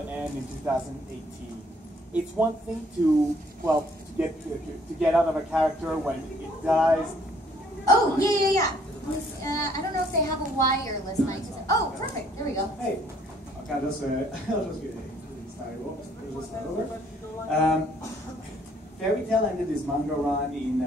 will end in 2018. It's one thing to, well, to get out of a character when it dies. Oh, yeah. I don't know if they have a wireless mic. Oh, perfect. There we go. Hey. Okay, I'll just start over. Fairy Tail ended this manga run in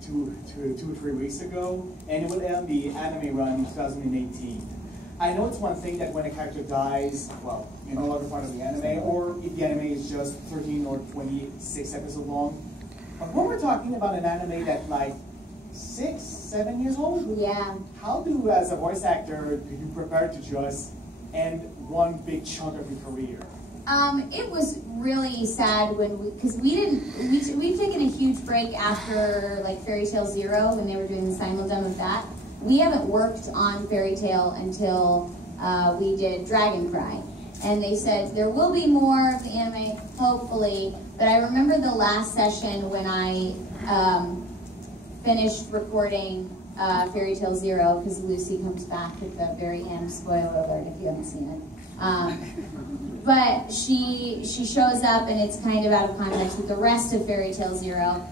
two or 3 weeks ago, and it will end the anime run in 2018. I know it's one thing that when a character dies, well, you're no longer part of the anime, or if the anime is just 13 or 26 episodes long. But when we're talking about an anime that's like 6, 7 years old, yeah. How do, as a voice actor, do you prepare to just end one big chunk of your career? It was really sad because we've taken a huge break after like Fairy Tail Zero when they were doing the simul-dub of that. We haven't worked on Fairy Tail until we did Dragon Cry. And they said there will be more of the anime, hopefully. But I remember the last session when I finished recording Fairy Tail Zero, because Lucy comes back at the very end, spoiler alert if you haven't seen it. But she shows up and it's kind of out of context with the rest of Fairy Tail Zero.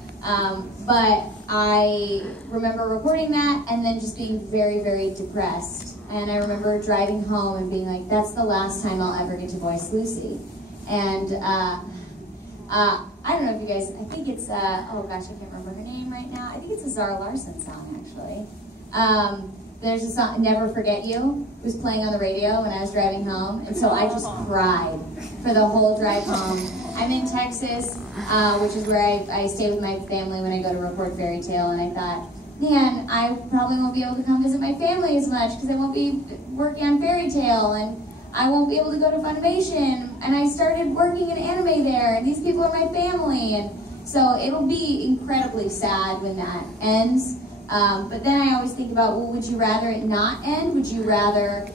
But I remember recording that and then just being very, very depressed. And I remember driving home and being like, that's the last time I'll ever get to voice Lucy. And I don't know if you guys, I think it's, oh gosh, I can't remember her name right now. I think it's a Zara Larsson song, actually. There's a song, Never Forget You, was playing on the radio when I was driving home, and so I just cried for the whole drive home. I'm in Texas, which is where I stay with my family when I go to record Fairy Tail, and I thought, man, I probably won't be able to come visit my family as much because I won't be working on Fairy Tail, and I won't be able to go to Funimation, and I started working in anime there, and these people are my family, and so it'll be incredibly sad when that ends. But then I always think about, well, would you rather it not end? Would you rather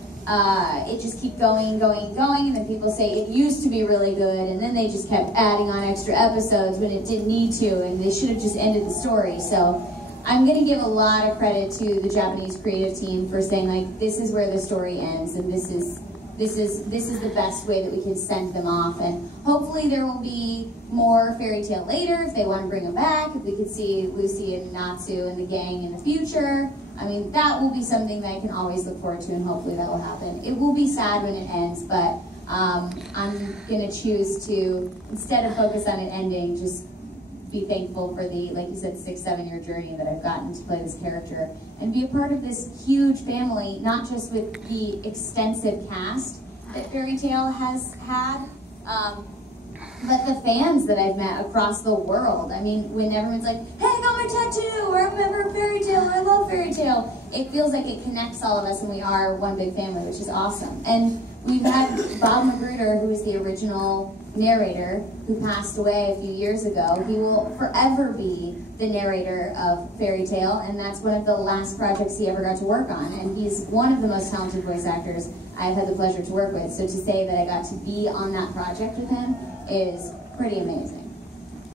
it just keep going and going and going, and then people say it used to be really good, and then they just kept adding on extra episodes when it didn't need to, and they should have just ended the story. So I'm going to give a lot of credit to the Japanese creative team for saying, like, this is where the story ends, and this is the best way that we can send them off. And hopefully there will be more Fairy Tail later if they want to bring them back, if we could see Lucy and Natsu and the gang in the future. I mean, that will be something that I can always look forward to, and hopefully that will happen. It will be sad when it ends, but I'm going to choose to, instead of focus on it ending, just be thankful for the, like you said, 6-7 year journey that I've gotten to play this character and be a part of this huge family, not just with the extensive cast that Fairy Tail has had, but the fans that I've met across the world. I mean, when everyone's like, hey, I got my tattoo, or I'm a member of Fairy Tail, I love Fairy Tail, it feels like it connects all of us and we are one big family, which is awesome. And we've had Bob Magruder, who is the original narrator, who passed away a few years ago. He will forever be the narrator of Fairy Tail, and that's one of the last projects he ever got to work on. And he's one of the most talented voice actors I've had the pleasure to work with. So to say that I got to be on that project with him is pretty amazing.